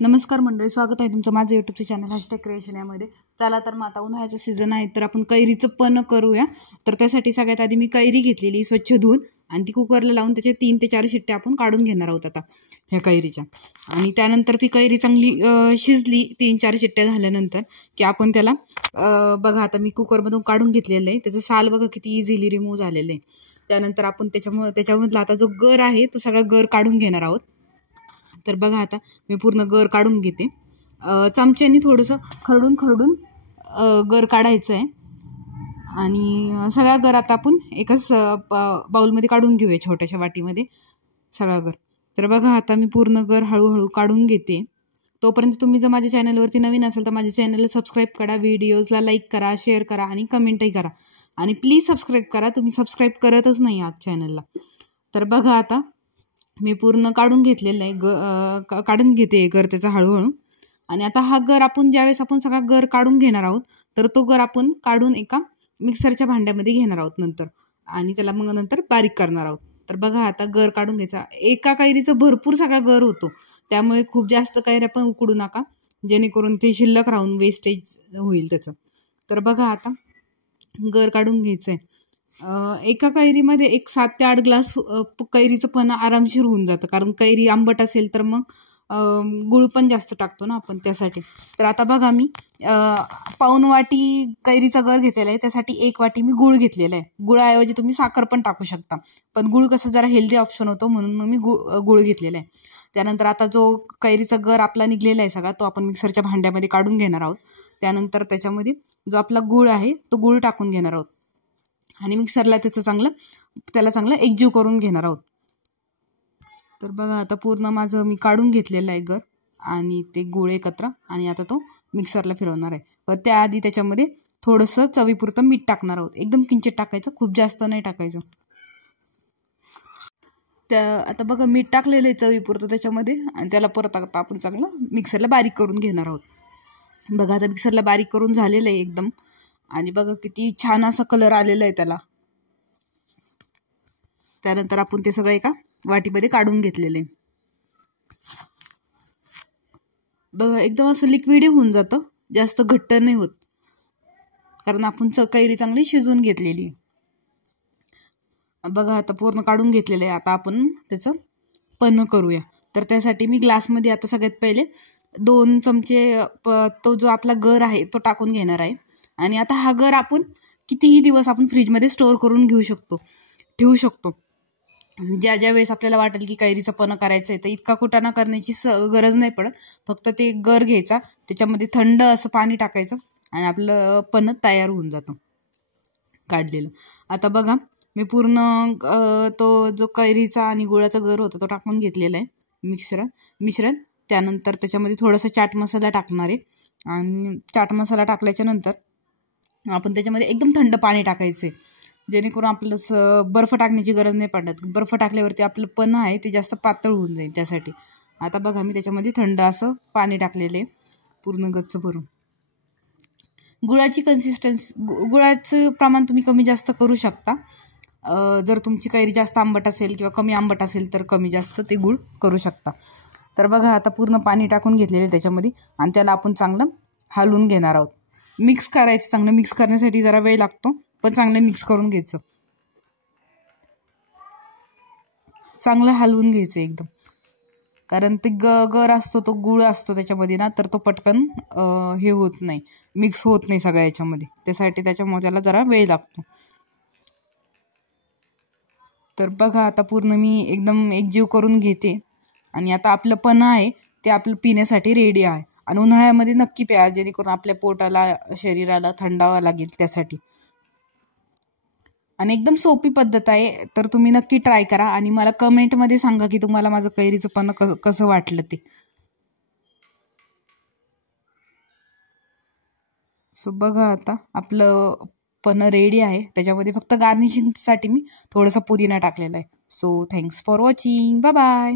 नमस्कार मंडळी, स्वागत आहे तुमचं माझं यूट्यूबचं चॅनल #क्रिएशन यामध्ये. चला तर मग आता उन्हाळ्याचं सीझन आहे तर आपण कैरीचं पण करूया. तर त्यासाठी सगळ्यात आधी मी कैरी घेतलेली स्वच्छ धुवून आणि ती कुकरला लावून त्याचे 3 ते 4 शिट्ट्या आपण काढून घेणार आहोत आता ह्या कैरीच्या. आणि त्यानंतर ती कैरी चांगली शिजली 3-4 शिट्ट्या झाल्यानंतर की आपण त्याला बघा आता मी कुकरमधून काढून घेतलेलं आहे. त्याचं साल बघा किती इझिली रिमूव्ह झालेलं आहे. त्यानंतर आपण त्याच्यामधला आता जो गर आहे तो सगळा गर काढून घेणार आहोत. तर बघा आता मी पूर्ण गर काढून घेते. चमच्याने थोडंसं खरडून गर काढायचं आहे आणि सगळा गर आता आपण एकाच बाउलमध्ये काढून घेऊया, छोट्याशा वाटीमध्ये सगळा गर. तर बघा आता मी पूर्ण गर हळूहळू काढून घेते. तोपर्यंत तुम्ही जर माझ्या चॅनलवरती नवीन असाल तर माझ्या चॅनलला सबस्क्राईब करा, व्हिडिओजला लाईक करा, शेअर करा आणि कमेंटही करा. आणि प्लीज सबस्क्राईब करा, तुम्ही सबस्क्राईब करतच नाही आज चॅनलला. तर बघा आता मी पूर्ण काढून घेतलेलं आहे, काढून घेते गर त्याचा हळूहळू. आणि आता हा गर आपण ज्यावेळेस आपण सगळा गर काढून घेणार आहोत तर तो गर आपण काढून एका मिक्सरच्या भांड्यामध्ये घेणार आहोत नंतर, आणि त्याला मग नंतर बारीक करणार आहोत. तर बघा आता गर काढून घ्यायचा. एका कैरीचं भरपूर सगळा गर होतो, त्यामुळे खूप जास्त कैऱ्या पण उकडू नका, जेणेकरून ते शिल्लक राहून वेस्टेज होईल त्याचं. तर बघा आता गर काढून घ्यायचं आहे. एका कैरीमध्ये 7 ते 8 ग्लास कैरीचं पण आरामशीर होऊन जातं, कारण कैरी आंबट असेल तर मग गुळ पण जास्त टाकतो ना आपण त्यासाठी. तर आता बघा मी पाऊण वाटी कैरीचा गर घेतलेला आहे, त्यासाठी 1 वाटी मी गुळ घेतलेला आहे. गुळाऐवजी तुम्ही साखर पण टाकू शकता, पण गुळ कसं जरा हेल्दी ऑप्शन होतो म्हणून मग मी गुळ घेतलेला आहे. त्यानंतर आता जो कैरीचा गर आपला निघलेला आहे सगळा तो आपण मिक्सरच्या भांड्यामध्ये काढून घेणार आहोत. त्यानंतर त्याच्यामध्ये जो आपला गुळ आहे तो गुळ टाकून घेणार आहोत आणि मिक्सरला त्याला चांगलं एकजीव करून घेणार आहोत. तर बघा आता पूर्ण माझं मी काढून घेतलेलं आहे गर आणि ते गुळ एकत्र, आणि आता तो मिक्सरला फिरवणार आहे. पण त्याआधी त्याच्यामध्ये थोडंसं चवीपुरतं मीठ टाकणार आहोत. एकदम किंचित टाकायचं, खूप जास्त नाही टाकायचं. आता बघा मीठ टाकलेलं आहे चवीपुरतं त्याच्यामध्ये, आणि त्याला परत आता आपण चांगलं मिक्सरला बारीक करून घेणार आहोत. बघा आता मिक्सरला बारीक करून झालेलं आहे एकदम, आणि बघा किती छान असा कलर आलेला आहे त्याला. त्यानंतर आपण ते सगळं एका वाटीमध्ये काढून घेतलेले. बघा एकदम असं लिक्विड होऊन जातं, जास्त घट्ट नाही होत, कारण आपण कैरी चांगली शिजवून घेतलेली. बघा आता पूर्ण काढून घेतलेलं आहे. आता आपण त्याचं पन्ह करूया. तर त्यासाठी मी ग्लासमध्ये आता सगळ्यात पहिले 2 चमचे तो जो आपला गर आहे तो टाकून घेणार आहे. आणि आता हा गर आपण कितीही दिवस आपण फ्रीजमध्ये स्टोअर करून ठेवू शकतो. ज्या वेळेस आपल्याला वाटेल की कैरीचं पन्ह करायचं आहे तर इतका कुटाणा करण्याची गरज नाही पडत. फक्त ते गर घ्यायचा, त्याच्यामध्ये थंड असं पाणी टाकायचं आणि आपलं पन्ह तयार होऊन जातं काढलेलं. आता बघा मी पूर्ण तो जो कैरीचा आणि गुळाचा गर होता तो टाकून घेतलेला आहे मिश्रण. त्यानंतर त्याच्यामध्ये थोडासा चाट मसाला टाकणार आहे, आणि चाट मसाला टाकल्याच्या नंतर आपण त्याच्यामध्ये एकदम थंड पाणी टाकायचं आहे, जेणेकरून आपलं बर्फ टाकण्याची गरज नाही पडत. बर्फ टाकल्यावरती आपलं पन्ह आहे ते जास्त पातळ होऊन जाईल त्यासाठी. आता बघा मी त्याच्यामध्ये थंड असं पाणी टाकलेलं आहे पूर्ण गच्च भरून. गुळाचं प्रमाण तुम्ही कमी जास्त करू शकता. जर तुमची कैरी जास्त आंबट असेल किंवा कमी आंबट असेल तर कमी जास्त ते गुळ करू शकता. तर बघा आता पूर्ण पाणी टाकून घेतलेलं त्याच्यामध्ये, आणि त्याला आपण चांगलं हलवून घेणार आहोत. मिक्स करायचं, चांगलं मिक्स करण्यासाठी जरा वेळ लागतो, पण चांगलं मिक्स करून घ्यायचं, चांगलं हलवून घ्यायचं एकदम, कारण ते गर असतो तो गुळ असतो त्याच्यामध्ये ना, तर तो पटकन हे होत नाही, मिक्स होत नाही सगळ्या याच्यामध्ये, त्याच्यामुळे त्याला जरा वेळ लागतो. तर बघा आता पूर्ण मी एकदम एकजीव करून घेते, आणि आता आपलं पन्ह आहे ते आपलं पिण्यासाठी रेडी आहे. आणि उन्हाळ्यामध्ये नक्की प्या, जेणेकरून आपल्या पोटाला शरीराला थंडावा लागेल त्यासाठी. आणि एकदम सोपी पद्धत आहे, तर तुम्ही नक्की ट्राय करा आणि मला कमेंटमध्ये सांगा की तुम्हाला माझं कैरीचं पन्ह कसं वाटलं ते. सो बघा आता आपलं पन्ह रेडी आहे. त्याच्यामध्ये फक्त गार्निशिंगसाठी मी थोडंसं पुदिना टाकलेला आहे. So thanks for watching, bye bye.